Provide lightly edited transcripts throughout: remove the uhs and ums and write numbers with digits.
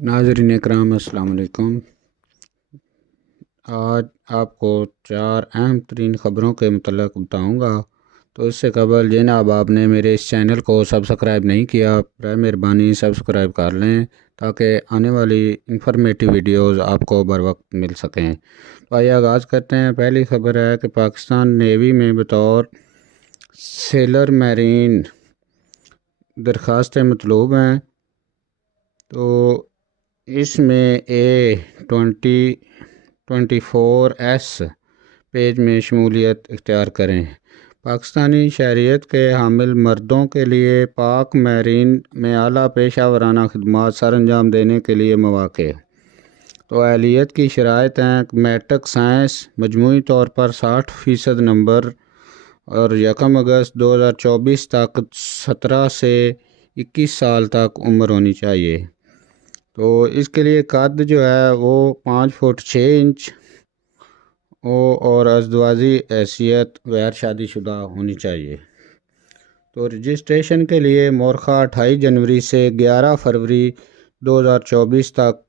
नाज़रीन इकराम अस्सलाम वालेकुम। आज आपको 4 अहम तरीन ख़बरों के मुतल्लिक़ बताऊँगा। तो इससे कबल जनाब आपने मेरे इस चैनल को सब्सक्राइब नहीं किया, बराए मेहरबानी सब्सक्राइब कर लें ताकि आने वाली इंफॉर्मेटिव वीडियोस आपको बर वक्त मिल सकें। तो आइए आगाज़ करते हैं। पहली खबर है कि पाकिस्तान नेवी में बतौर सेलर मैरीन दरख्वास्तें मतलूब हैं। तो इसमें A2024S पेज में शमूलियत इख्तियार करें। पाकिस्तानी शहरियत के हामिल मर्दों के लिए पाक मैरीन में आला पेशा वराना खदमात सर अंजाम देने के लिए मौक़े। तो अहलियत की शराइत हैं मैट्रिक साइंस मजमूई तौर पर 60% नंबर और 1 अगस्त 2024 तक 17 से 21 साल तक उम्र होनी चाहिए। तो इसके लिए कद जो है वो 5 फुट 6 इंच और अज़दवाजी हैसियत गैर शादीशुदा होनी चाहिए। तो रजिस्ट्रेशन के लिए मोरखा 28 जनवरी से 11 फरवरी 2024 तक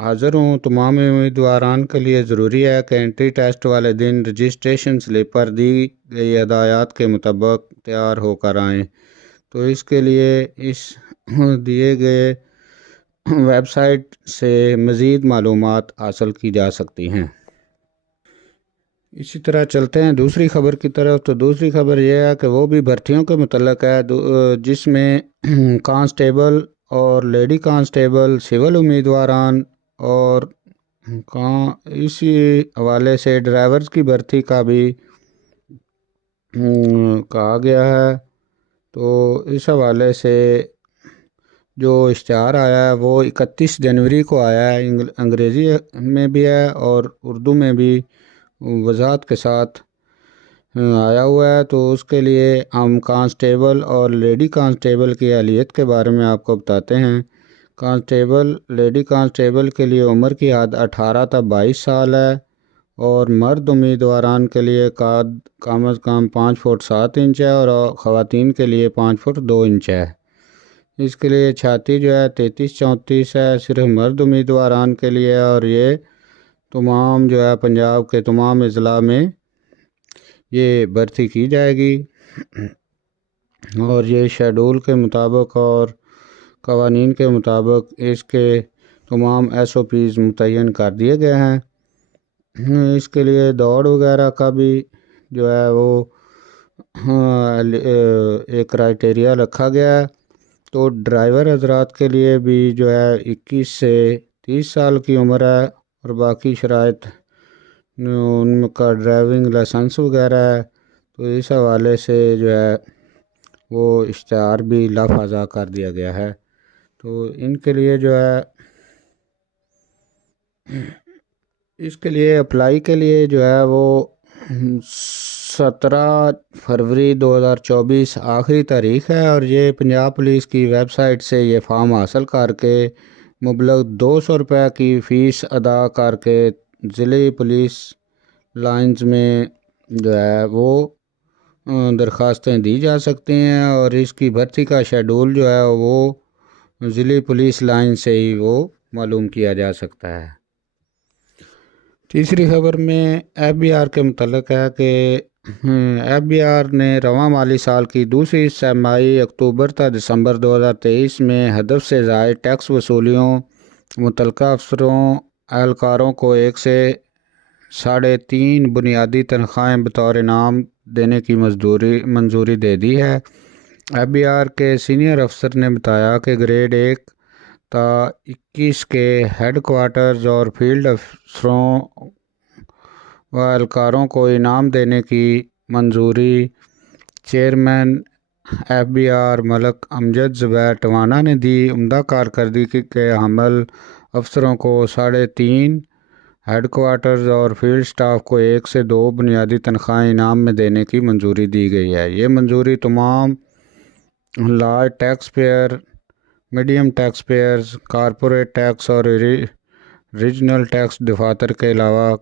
हाज़िर हूँ। तमाम उम्मीदवारान के लिए ज़रूरी है कि एंट्री टेस्ट वाले दिन रजिस्ट्रेशन स्लिप पर दी गई हदायत के मुताबिक तैयार होकर आएँ। तो इसके लिए इस दिए गए वेबसाइट से मज़ीद मालूमात हासिल की जा सकती हैं। इसी तरह चलते हैं दूसरी ख़बर की तरफ। तो दूसरी ख़बर यह है कि वो भी भर्तियों के मुतल्लिक़ है, जिसमें कांस्टेबल और लेडी कांस्टेबल सिविल उम्मीदवारान और इसी हवाले से ड्राइवर्स की भर्ती का भी कहा गया है। तो इस हवाले से जो इश्तिहार आया है वो 31 जनवरी को आया है। अंग्रेज़ी में भी है और उर्दू में भी वजाहत के साथ आया हुआ है। तो उसके लिए हम कांस्टेबल और लेडी कांस्टेबल की अहलियत के बारे में आपको बताते हैं। कांस्टेबल लेडी कांस्टेबल के लिए उम्र की हद 18 तक 22 साल है और मर्द उम्मीदवारान के लिए कद कम अज़ कम 5 फुट 7 इंच है और ख़वातीन के लिए 5 फुट 2 इंच है। इसके लिए छाती जो है 33-34 है सिर्फ मर्द उम्मीदवारान के लिए और ये तमाम जो है पंजाब के तमाम अज़ला में ये भर्ती की जाएगी और ये शेड्यूल के मुताबिक और कवानीन के मुताबिक इसके तमाम SOPs मुतय्यन कर दिए गए हैं। इसके लिए दौड़ वगैरह का भी जो है वो एक क्राइटेरिया रखा गया है। तो ड्राइवर हजरात के लिए भी जो है 21 से 30 साल की उम्र है और बाकी शराइत उनका ड्राइविंग लाइसेंस वगैरह है। तो इस हवाले से जो है वो इश्तिहार भी लाफाजा कर दिया गया है। तो इनके लिए जो है इसके लिए अप्लाई के लिए जो है वो 17 फरवरी 2024 आखिरी तारीख़ है और ये पंजाब पुलिस की वेबसाइट से ये फॉर्म हासिल करके मुबलग 200 रुपये की फ़ीस अदा करके ज़िले पुलिस लाइंस में जो है वो दरख्वास्तें दी जा सकती हैं और इसकी भर्ती का शेड्यूल जो है वो ज़िले पुलिस लाइन से ही वो मालूम किया जा सकता है। तीसरी खबर में FBR के मुतल्लिक़ है कि FBR ने रवां माली साल की दूसरी तिमाही अक्टूबर तक दिसंबर 2023 में हदफ से ज़ायद टैक्स वसूलियों मुतल्लिक़ा अफसरों एहलकारों को 1 से 3.5 बुनियादी तनख्वाहें बतौर इनाम देने की मंजूरी दे दी है। FBR के सीनियर अफसर ने बताया कि ग्रेड 1 ता 21 के हेड क्वार्टर्स और फील्ड अफसरों व एहलकारों को इनाम देने की मंजूरी चेयरमैन FBR मलक अमजद ज़ुबैर टवाना ने दी। उम्दा कारकर्दगी के हामिल अफसरों को 3.5 हेड क्वार्टर्स और फील्ड स्टाफ को 1 से 2 बुनियादी तनख्वाहें इनाम में देने की मंजूरी दी गई है। ये मंजूरी तमाम large tax payer, medium tax payers, corporate tax और रीजनल टैक्स दफातर के अलावा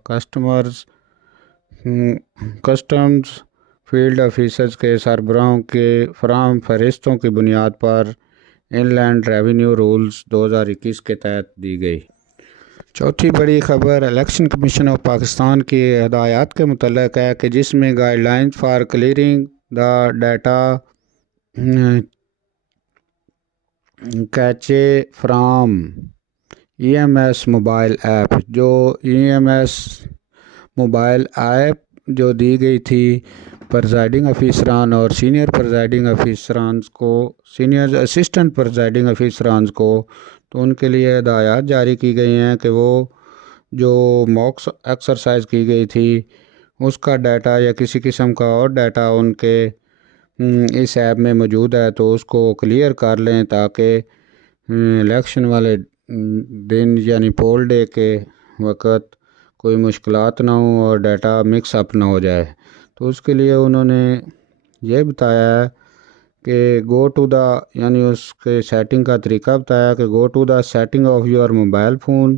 कस्टम्स फील्ड ऑफिसर्स के सरबराहों के फराम फहरिस्तों की बुनियाद पर ان لینڈ ریونیو رولز 2021 کے تحت دی گئی۔ چوتھی بڑی خبر الیکشن کمیشن آف پاکستان کی ہدایات کے متعلق ہے کہ جس میں guidelines for clearing the data cache from E M S mobile app, جو E M S mobile app جو دی گئی تھی پرزائڈنگ افیسران اور سینئر پرزائڈنگ افیسران کو، سینئر اسسٹنٹ پرزائڈنگ افیسران کو، تو ان کے لیے ہدایات جاری کی گئی ہیں کہ وہ جو موک ایکسرسائز کی گئی تھی اس کا ڈیٹا یا کسی قسم کا اور ڈیٹا ان کے اس ایپ میں موجود ہے تو اس کو کلیئر کر لیں، تاکہ الیکشن والے دن یعنی پول ڈے کے وقت کوئی مشکلات نہ ہوں اور ڈیٹا مکس اپ نہ ہو جائے۔ تو اس کے لیے انہوں نے یہ بتایا ہے کہ گو ٹو دا، یعنی اس کے سیٹنگ کا طریقہ بتایا کہ go to the setting of your mobile phone,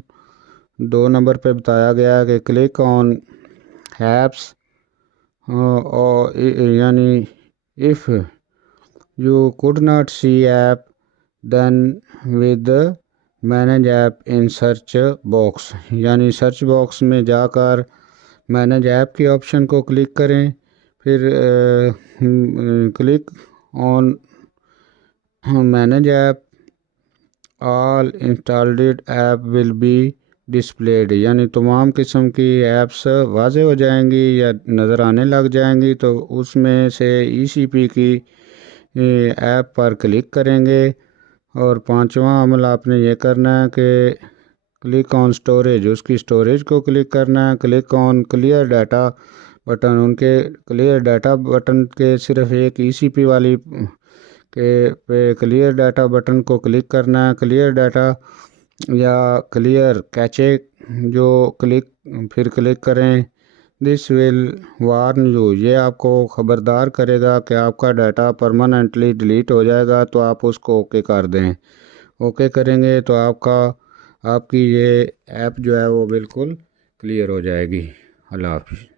2 number پہ بتایا گیا کہ کلک آن ایپس، یعنی if you could not see app then with manage app in search box، یعنی سرچ باکس میں جا کر مینیج ایپ کی آپشن کو کلک کریں، پھر click on manage app, all installed app will be displayed, یعنی تمام قسم کی ایپس واضح ہو جائیں گی یا نظر آنے لگ جائیں گی، تو اس میں سے ای سی پی کی ایپ پر کلک کریں گے۔ اور 5واں عمل آپ نے یہ کرنا ہے کہ کلک آن سٹوریج، اس کی سٹوریج کو کلک کرنا ہے، click on clear data button, ان کے کلیئر ڈیٹا بٹن کے صرف ایک ای سی پی والی کے پہ کلیئر ڈیٹا بٹن کو کلک کرنا ہے، کلیئر ڈیٹا یا کلیئر کیچے جو پھر کلک کریں۔ دس ول وارن یو، یہ آپ کو خبردار کرے گا کہ آپ کا ڈیٹا پرماننٹلی ڈیلیٹ ہو جائے گا، تو آپ اس کو اوکے کر دیں۔ اوکے کریں گے تو آپ کی یہ ایپ جو ہے وہ بالکل کلیئر ہو جائے گی۔ اللہ حافظ۔